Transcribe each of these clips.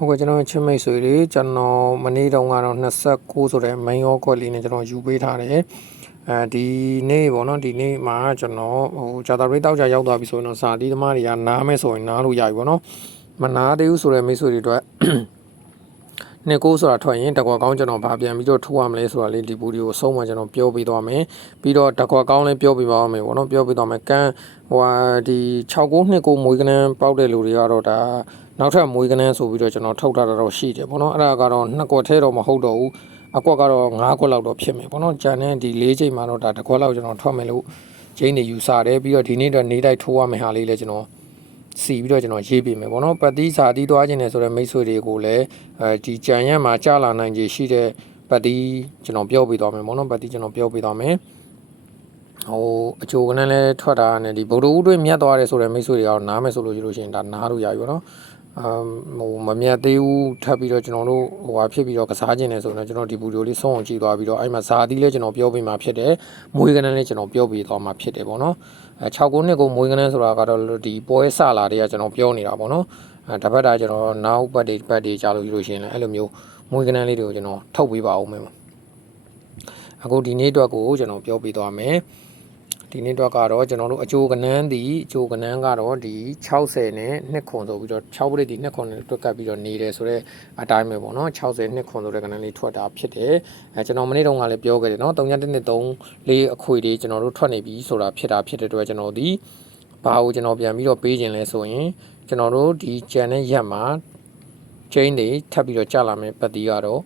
ဟုတ်ကဲ့ကျွန်တော်ချင်းမိတ်ဆွေတွေကျွန်တော်မနေ့တုန်းကတော့29ဆိုတဲ့ main hall call လေးနဲ့ကျွန်တော်ယူပေးထားတယ်အဲဒီနေ့ပေါ့နော်ဒီနေ့မှာကျွန်တော်ဟိုဂျာတာရိတ်တောက်ကြရောက်သွားပြီဆိုရင်တော့စာတီးသမားတွေကနားမယ်ဆိုရင်နားလို့ရပြီပေါ့နော်မနာသေးဘူးဆိုတဲ့မိတ်ဆွေတွေအတွက် နှစ်ကိုဆိုတာထွက်ရင်တကွာကောင်းကျွန်တော်ဗာပြန်ပြီးတော့ထိုးရမလဲဆိုတာလေးဒီဗီဒီယိုအဆုံးမှာကျွန်တော်ပြောပြသွားမယ်ပြီးတော့တကွာကောင်းလည်းပြောပြပါမယ်ပေါ့နော်ပြောပြသွားမယ်ကန်ဟိုဟာဒီ69နှစ်ကိုမွေးကနန်းပေါက်တဲ့လူတွေကတော့ဒါနောက်ထပ်မွေးကနန်းဆိုပြီးတော့ကျွန်တော်ထုတ်ထားတာတော့ရှိတယ်ပေါ့နော်အဲ့ဒါကတော့နှစ်ကွက်ထဲတော့မဟုတ်တော့ဘူးအကွက်ကတော့9ကွက်လောက်တော့ဖြစ်မယ်ပေါ့နော်ဂျန်နဲ့ဒီ၄ချိန်မှာတော့ဒါတစ်ကွက်လောက်ကျွန်တော်ထွက်မယ်လို့ချိန်နေယူဆတယ်ပြီးတော့ဒီနေ့တော့နေတိုက်ထိုးရမယ်ဟာလေးလည်းကျွန်တော် စီပြီးတော့ကျွန်တော်ရေးပေးမယ်ပေါ့နော်ပတ်တိစာတီးသွားခြင်းနဲ့ဆိုတော့မိတ်ဆွေတွေကိုလည်းအဲဒီကြံရက်မှာကြာလာနိုင်ခြေရှိတဲ့ပတ်တိကျွန်တော်ပြောပေးသွားမယ်ပေါ့နော်ပတ်တိကျွန်တော်ပြောပေးသွားမယ် ဟိုအချိုကလည်းလဲထွက်တာနဲ့ဒီဗုဒ္ဓဦးတွေမြတ်သွားတယ်ဆိုတော့မိတ်ဆွေတွေကတော့နားမယ်ဆိုလို့ရှိလို့ရှိရင်ဒါနားလို့ရပြီပေါ့နော်အမ်ဟိုမမြတ်သေးဘူးထပ်ပြီးတော့ကျွန်တော်တို့ဟိုဟာဖြစ်ပြီးတော့ကစားခြင်းနဲ့ဆိုတော့ကျွန်တော်ဒီဗီဒီယိုလေးဆုံးအောင်ကြည့်သွားပြီးတော့အဲ့မှာဇာတိလည်းကျွန်တော်ပြောပေးမှာဖြစ်တယ်မွေးကနန်းလည်းကျွန်တော်ပြောပေးသွားမှာဖြစ်တယ်ပေါ့နော်အဲ6ခုနှစ်ကိုမွေးကနန်းဆိုတာကတော့ဒီပွဲဆလာတွေကကျွန်တော်ပြောနေတာပေါ့နော်အဲတပတ်တာကျွန်တော်နောက်ပတ်တွေပတ်တွေကြာလို့ရှိလို့ရှိရင်လည်းအဲ့လိုမျိုးမွေးကနန်းလေးတွေကိုကျွန်တော်ထုတ်ပေးပါအောင်မယ် အခုဒီနေ့အတွက်ကိုကျွန်တော်ပြောပြသွားမယ်ဒီနေ့အတွက်ကတော့ကျွန်တော်တို့အကျိုးကနန်းဒီအကျိုးကနန်းကတော့ဒီ60နဲ့နှစ်ခွန်ဆိုပြီးတော့6ပရိတ်ဒီနှစ်ခွန်နဲ့တွက်ကပ်ပြီးတော့နေတယ်ဆိုတော့အတိုင်းပဲပေါ့နော်60နှစ်ခွန်ဆိုတဲ့ကနန်းလေးထွက်တာဖြစ်တယ်အဲကျွန်တော်မနေ့တုန်းကလည်းပြောခဲ့တယ်နော်3.1.3လေးအခွေလေးကျွန်တော်တို့ထွက်နေပြီဆိုတာဖြစ်တာဖြစ်တဲ့အတွက်ကျွန်တော်ဒီဘာကိုကျွန်တော်ပြန်ပြီးတော့ပေးခြင်းလဲဆိုရင်ကျွန်တော်တို့ဒီကြံတဲ့ရက်မှာ chain တွေထပ်ပြီးတော့ကြာလာမယ်ပတ်တီကတော့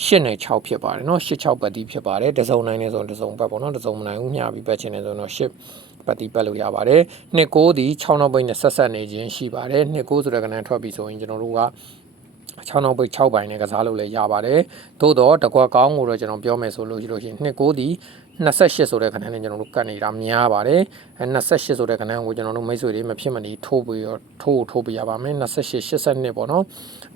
8နဲ့6ဖြစ်ပါတယ်เนาะ8 6ပတ်တီဖြစ်ပါတယ်တစုံနိုင်နေဆိုရင်တစုံပတ်ပေါ့เนาะတစုံမနိုင်ဘူးမျှပြီးပတ်ချင်နေဆိုရင်တော့8ပတ်တီပတ်လို့ရပါတယ်နှစ်9ဒီ6နောက်ပိတ်နဲ့ဆက်ဆက်နေခြင်းရှိပါတယ်နှစ်9ဆိုတဲ့ကဏ္ဍထွက်ပြီးဆိုရင်ကျွန်တော်တို့က6နောက်ပိတ်6ပိုင်းနဲ့ကစားလို့လည်းရပါတယ်သို့တော့တကွာကောင်းကိုတော့ကျွန်တော်ပြောမယ်ဆိုလို့ရှိလို့ရှိရင်နှစ်9ဒီ 28ဆိုတဲ့ခဏနဲ့ကျွန်တော်တို့ကတ်နေတာများပါတယ်အဲ28ဆိုတဲ့ခဏကိုကျွန်တော်တို့မိတ်ဆွေတွေမဖြစ်မနေထိုးပြီးတော့ထိုးထိုးပြရပါမယ်28 82ပေါ့နော်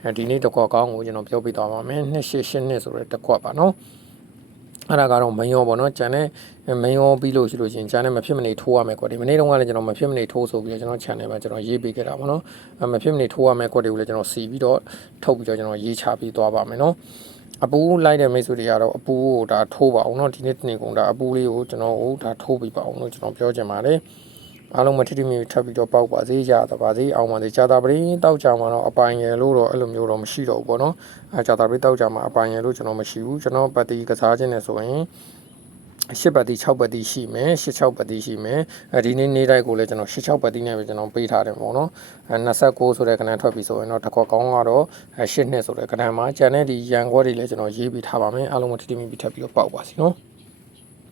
အဲဒီနေ့တစ်ခွက်ကောင်းကိုကျွန်တော်ပြောပြသွားပါမယ်28 82ဆိုတဲ့တစ်ခွက်ပါနော် အဲ့ဒါကတော့မယောပေါ့နော်ဂျန်နဲ့မယောပြီးလို့ရှိလို့ရှင်ဂျန်နဲ့မဖြစ်မနေထိုးရမယ်ကွာဒီမနေ့တုန်းကလည်းကျွန်တော်မဖြစ်မနေထိုးဆိုပြီးတော့ကျွန်တော် channel မှာကျွန်တော်ရေးပေးခဲ့တာပေါ့နော်မဖြစ်မနေထိုးရမယ်ကွက်တွေကိုလည်းကျွန်တော်စီပြီးတော့ထုတ်ပြီးတော့ကျွန်တော်ရေးချပြီးသွားပါမယ်နော်အပူလိုက်တဲ့မိတ်ဆွေတွေကတော့အပူကိုဒါထိုးပါအောင်เนาะဒီနေ့တနေ့ကုန်ဒါအပူလေးကိုကျွန်တော်ဟိုဒါထိုးပြီးပါအောင်လို့ကျွန်တော်ပြောချင်ပါတယ် အားလုံးမထိထိမိမိထပ်ပြီးတော့ပေါက်ပါစေကြတာပါစေအောင်ပါစေကြာတာပရင်းတောက်ကြမှာတော့အပိုင်ရယ်လို့တော့အဲ့လိုမျိုးတော့မရှိတော့ဘူးပေါ့နော်အဲကြာတာပရင်းတောက်ကြမှာအပိုင်ရယ်လို့ကျွန်တော်မရှိဘူးကျွန်တော်ပတ်တီကစားခြင်းနဲ့ဆိုရင်ရှစ်ပတ်တီ6ပတ်တီရှိမယ်ရှစ်6ပတ်တီရှိမယ်အဲဒီနေ့နေ့တိုင်းကိုလည်းကျွန်တော်ရှစ်6ပတ်တီနဲ့ပဲကျွန်တော်ပေးထားတယ်ပေါ့နော်အဲ29ဆိုတဲ့ကဏ္ဍထွက်ပြီဆိုရင်တော့တစ်ခွက်ကောင်းကတော့ရှစ်နှစ်ဆိုတဲ့ကဏ္ဍမှာကျန်တဲ့ဒီရန်ခွက်တွေလည်းကျွန်တော်ရေးပေးထားပါမယ်အားလုံးကိုထိထိမိမိထပ်ပြီးတော့ပေါက်ပါစီနော်